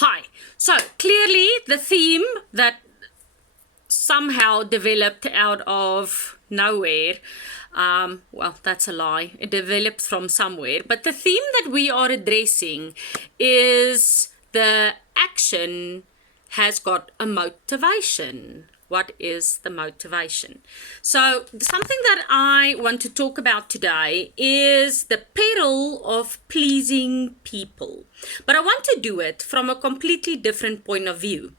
Hi. So clearly the theme that somehow developed out of nowhere, well, that's a lie. It developed from somewhere. But the theme that we are addressing is the action has got a motivation. What is the motivation? So something that I want to talk about today is the peril of pleasing people. But I want to do it from a completely different point of view.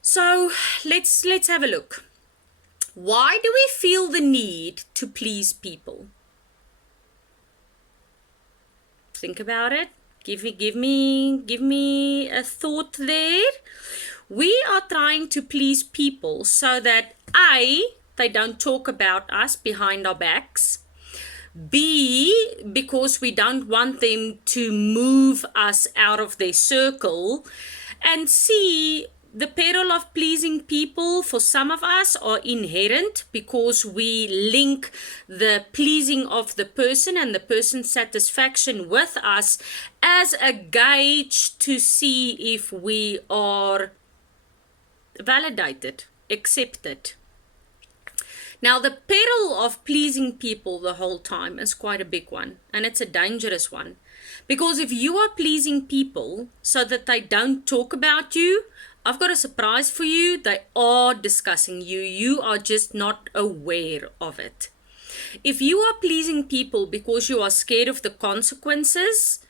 So let's have a look. Why do we feel the need to please people? Think about it. Give me a thought there. We are trying to please people so that A, they don't talk about us behind our backs. B, because we don't want them to move us out of their circle. And C, the peril of pleasing people for some of us are inherent because we link the pleasing of the person and the person's satisfaction with us as a gauge to see if we are validated, accepted. Now, the peril of pleasing people the whole time is quite a big one, and it's a dangerous one. Because if you are pleasing people so that they don't talk about you, I've got a surprise for you. They are discussing you. You are just not aware of it. If you are pleasing people because you are scared of the consequences,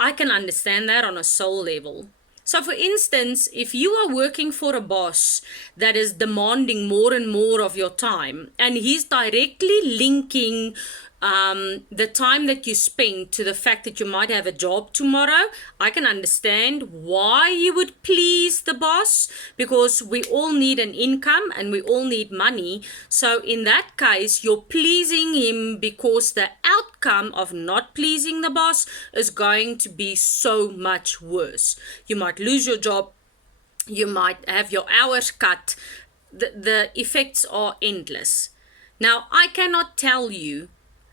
I can understand that on a soul level. So for instance, if you are working for a boss that is demanding more and more of your time, and he's directly linking the time that you spend to the fact that you might have a job tomorrow, I can understand why you would please the boss, because we all need an income and we all need money. So in that case, you're pleasing him because the outcome of not pleasing the boss is going to be so much worse. You might lose your job, you might have your hours cut. The effects are endless. Now, I cannot tell you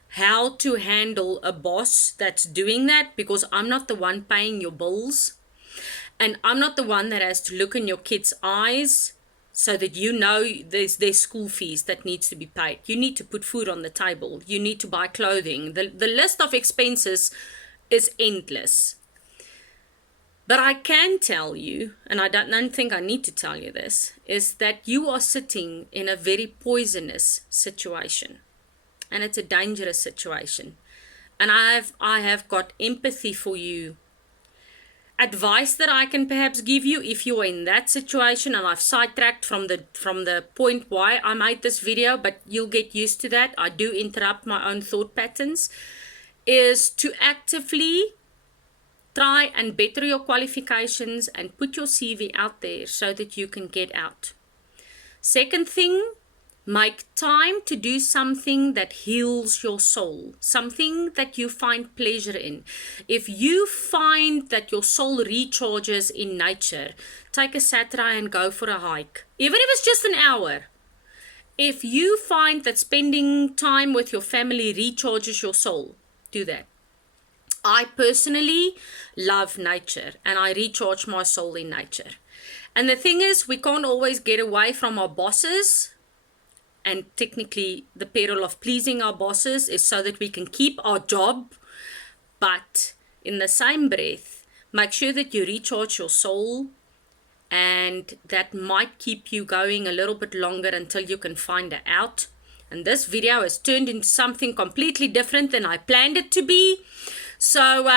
how to handle a boss that's doing that, because I'm not the one paying your bills, and I'm not the one that has to look in your kids' eyes so that you know there's school fees that needs to be paid. You need to put food on the table. You need to buy clothing. The list of expenses is endless. But I can tell you, and I don't think I need to tell you this, is that you are sitting in a very poisonous situation. And it's a dangerous situation. And I have got empathy for you. Advice that I can perhaps give you if you are in that situation, and I've sidetracked from the point why I made this video, but you'll get used to that. I do interrupt my own thought patterns, is to actively try and better your qualifications and put your CV out there so that you can get out. Second thing, make time to do something that heals your soul, something that you find pleasure in. If you find that your soul recharges in nature, take a Saturday and go for a hike, even if it's just an hour. If you find that spending time with your family recharges your soul, do that. I personally love nature, and I recharge my soul in nature. And the thing is, we can't always get away from our bosses. And technically, the peril of pleasing our bosses is so that we can keep our job. But in the same breath, make sure that you recharge your soul. And that might keep you going a little bit longer until you can find it out. And this video has turned into something completely different than I planned it to be. So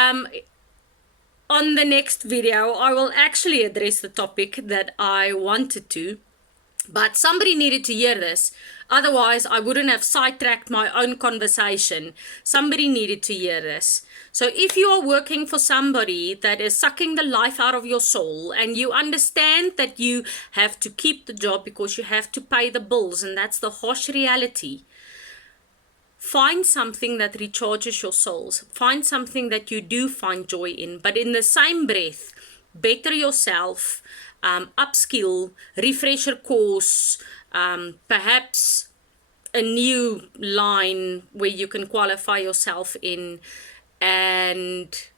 on the next video, I will actually address the topic that I wanted to. But somebody needed to hear this. Otherwise, I wouldn't have sidetracked my own conversation. Somebody needed to hear this. So if you are working for somebody that is sucking the life out of your soul, and you understand that you have to keep the job because you have to pay the bills, and that's the harsh reality, find something that recharges your souls. Find something that you do find joy in. But in the same breath, better yourself, upskill, refresher course, perhaps a new line where you can qualify yourself in, and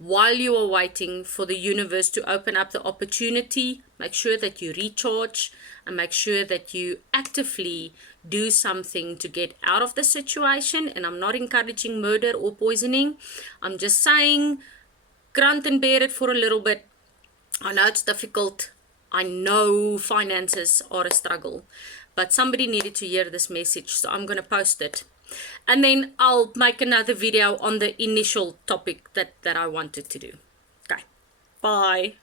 while you are waiting for the universe to open up the opportunity, make sure that you recharge and make sure that you actively do something to get out of the situation. And I'm not encouraging murder or poisoning. I'm just saying, grunt and bear it for a little bit. I know it's difficult. I know finances are a struggle, but somebody needed to hear this message, so I'm going to post it. And then I'll make another video on the initial topic that I wanted to do. Okay, bye.